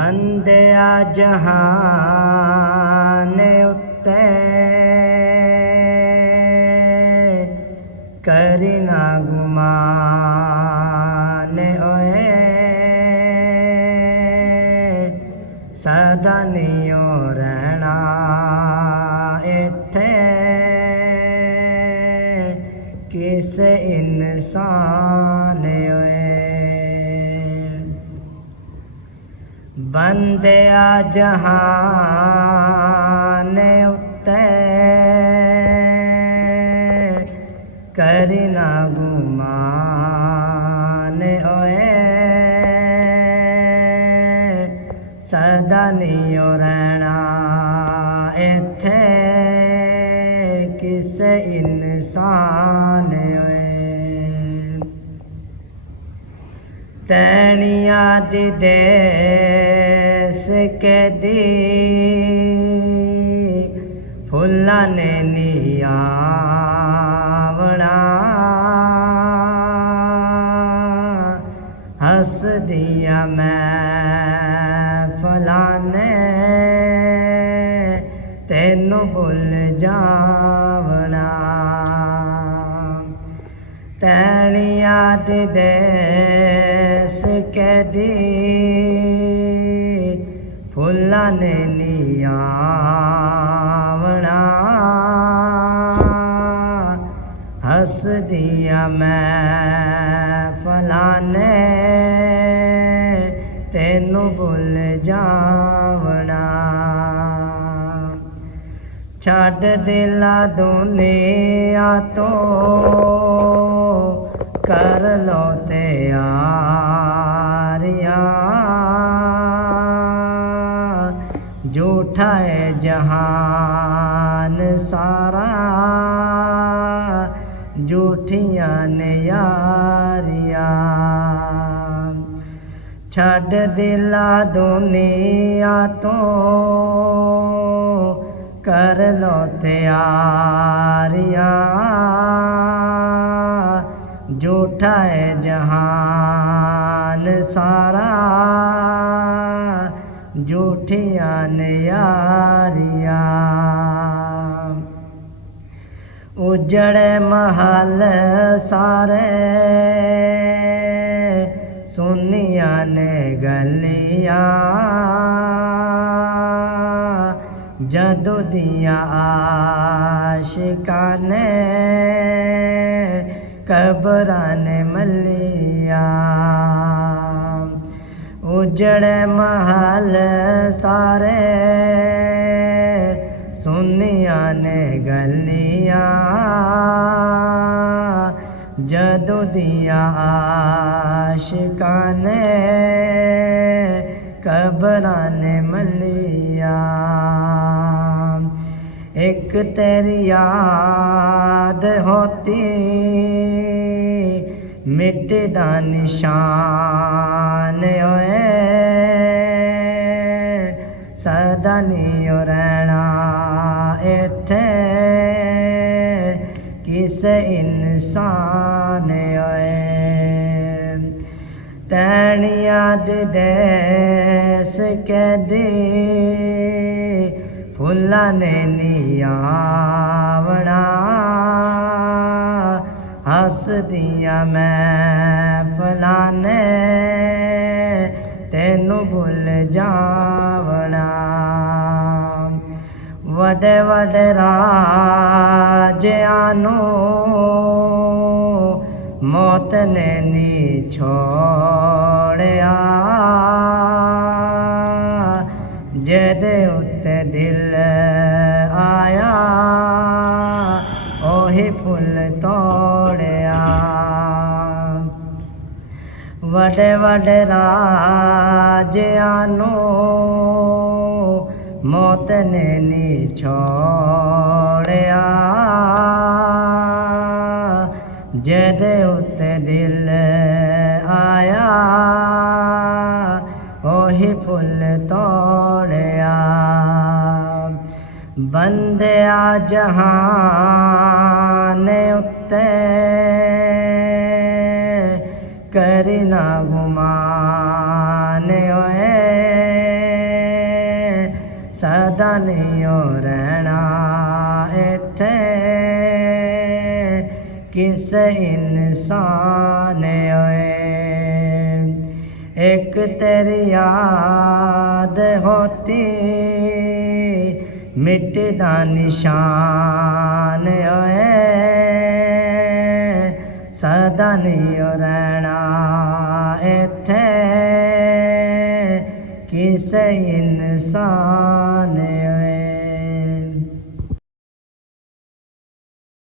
ਬੰਦਿਆ ਜਹਾਨ ਉੱਤੇ ਕਰੀ ਨਾ ਗੁਮਾਨ ਓਏ ਸਦਾ ਨਿਉ ਰਹਿਣਾ ਇੱਥੇ ਕਿਸ ਇਨਸਾਨ ਓਏ ਬੰਦਿਆ ਜਹਾਨ ਉੱਤੇ ਕਰੀ ਨਾ ਗੁਮਾਨ ਓਏ ਸਦਾ ਨਿਉ ਰਹਿਣਾ ਇੱਥੇ ਕਿਸ ਇਨਸਾਨ ਓਏ ਤੈਣੀਆਂ ਦੀ ਦੇਸ ਕਦੀ ਫੁੱਲਾਂ ਨੇ ਨਿਆਵਣਾ ਹੱਸਦੀਆਂ ਮਹਿਫਲਾਂ ਨੇ ਤੈਨੂੰ ਭੁੱਲ ਜਾਵਣਾ ਤੈਣੀਆਂ ਦੀ ਦੇਸ ਕਦੀ ਫੁੱਲਾਂ ਨੇ ਨਿਆਵਣਾ ਹੱਸਦੀਆਂ ਮਹਿਫਲਾਂ ਨੇ ਤੈਨੂੰ ਭੁੱਲ ਜਾਵਣਾ ਛੱਡ ਦਿਲਾਂ ਦੁਨੀਆ ਤੋਂ ਕਰ ਲੋ ਤਿਆਰੀਆਂ ਝੂਠਾ ਹੈ ਜਹਾਨ ਸਾਰਾ ਝੂਠੀਆਂ ਨੇ ਯਾਰੀਆਂ ਛੱਡ ਦਿਲਾਂ ਦੁਨੀਆ ਤੋਂ ਕਰ ਲੋ ਤਿਆਰੀਆਂ ਝੂਠਾ ਹੈ ਜਹਾਨ ਸਾਰਾ ਝੂਠੀਆਂ ਨੇ ਯਾਰੀਆਂ ਉਜੜੇ ਮਹਲ ਸਾਰੇ ਸੁਨੀਆਂ ਨੇ ਗਲੀਆਂ ਜਦੋਂ ਦੀਆਂ ਆਸ਼ਿਕਾਂ ਨੇ ਕਬਰਾਂ ਨੇ ਮੱਲੀਆਂ ਉਜੜੇ ਮਹਲ ਸਾਰੇ ਸੁਨੀਆਂ ਨੇ ਗਲੀਆਂ ਜਦੋਂ ਦੀਆਂ ਆਸ਼ਿਕਾਂ ਨੇ ਕਬਰਾਂ ਨੇ ਮੱਲੀਆਂ ਇੱਕ ਤੇਰੀ ਯਾਦ ਹੋਤੀ ਮਿਟਦਾ ਨਿਸ਼ਾਨ ਓਏ ਸਦਾ ਨਿਉ ਰਹਿਣਾ ਇੱਥੇ ਕਿਸ ਇਨਸਾਨ ਓਏ ਤੈਣੀਆਂ ਦੇ ਦੇਸ ਕਦੀ ਫੁੱਲਾਂ ਨੇ ਨਿਆਵਣਾ ਹੱਸਦੀਆਂ ਮਹਿਫਲਾਂ ਨੇ ਤੈਨੂੰ ਭੁੱਲ ਜਾਵਣਾ ਵੱਡੇ ਵੱਡੇ ਰਾਜਿਆਂ ਨੂੰ ਮੌਤ ਨੇ ਨੀ ਛੋੜਿਆ ਜਿਹਦੇ ਉੱਤੇ ਦਿਲ ਆਇਆ ਉਹੀ ਫੁੱਲ ਤੋੜਿਆ ਵੱਡੇ ਵੱਡੇ ਰਾਜਿਆਂ ਨੂੰ ਮੌਤ ਨੇ ਨੀ ਛੋੜਿਆ ਜਿਹਦੇ ਉੱਤੇ ਦਿਲ ਆਇਆ ਉਹੀ ਫੁੱਲ ਤੋੜਿਆ ਬੰਦਿਆ ਜਹਾਨ ਉੱਤੇ करी ना गुमान ओए ਸਦਾ ਨਹੀਂ ਰਹਿਣਾ ਇੱਥੇ ਕਿਸੇ ਇਨਸਾਨ ਓਏ एक तेरी याद होती मिटदा निशान ओए सदा नहीं रहना इत्थे किसे इंसान